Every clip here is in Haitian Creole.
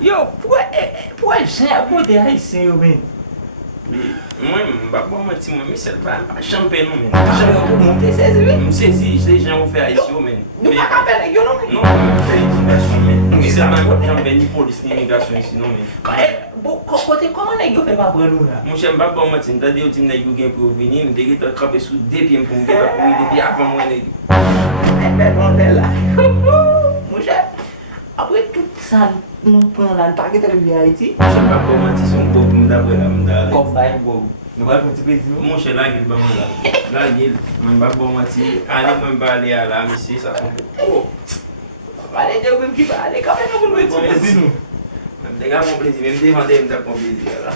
Yo, pourquoi j'ai abordé haïtien, men? Moi, je ne sais pas si je suis pas champagne, mais Je je sais si les gens ont fait haïtien, mais nous pas capable de non, non, je fais l'immigration, mais c'est pas champagne ni police ni immigration ici, non, mais. Bon, côté comment est-ce que fait pas prendre nous là? Mon cher, je ne sais pas comment tu as dit que tu as pour venir, je t'ai attrapé sous deux pieds pour me faire depuis avant moi. Là. Mon cher, après tout ça, nous prenons la target de l'Union Haïti. Je ne sais pas comment tu es pour me faire Comme ça, nous allons faire un petit mon cher, là, il va me faire. Là, il va me faire. Allez, me aller à la monsieur, ça fait. Oh! Allez, je vais me aller quand même, vous me dites. Les gars, mon plaisir, même devant des gens, mon plaisir là.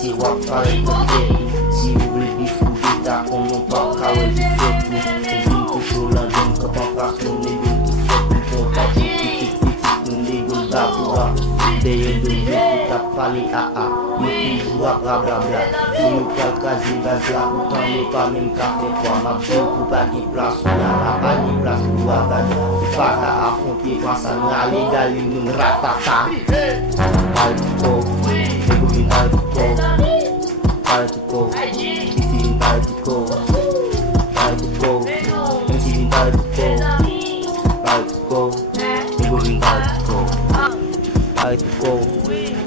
Si wap pare kote si ou vle bi fou deta kon non pa kawe di fetou ou vin touchou la don kapan fasyon negyo ki fetou kon pa pitik nou negyo da pou la deye de yo pou ta pale a yo ki jwa bla bla bla si yo kal kazi gaz la pou tan yo pa men ka fe kwa ma bou pou pa gi plas ou la pa gi plas pou wagada ou pa ka afonte kwa sa nga legali nou ratata al tiko negyo vin al tiko Particle, receiving particle, particle, receiving particle, particle, moving particle, particle,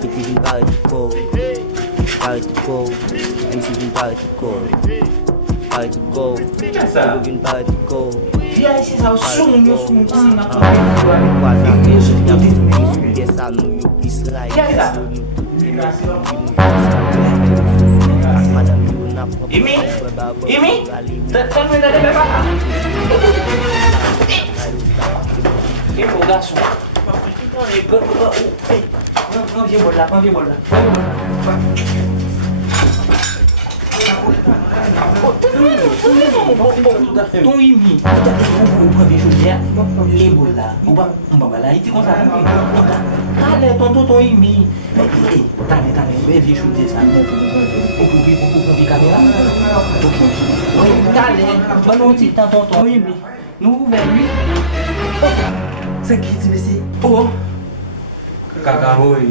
receiving particle, particle, receiving particle, particle, moving particle. Via esse som, meus pontinhos na Imi? Tá me dando bem pra cá. Que empolgação. Não vi bola, não vi bola. Ton imi, o premier jour e bola. On va là, il dit comme ça. Allez, ton imi. Allez, vai vir chuter ça. Di caméra. Allez, bonne nuit, tonton imi. Nous vers lui. C'est qui tu me dis? Oh. Cacaroy.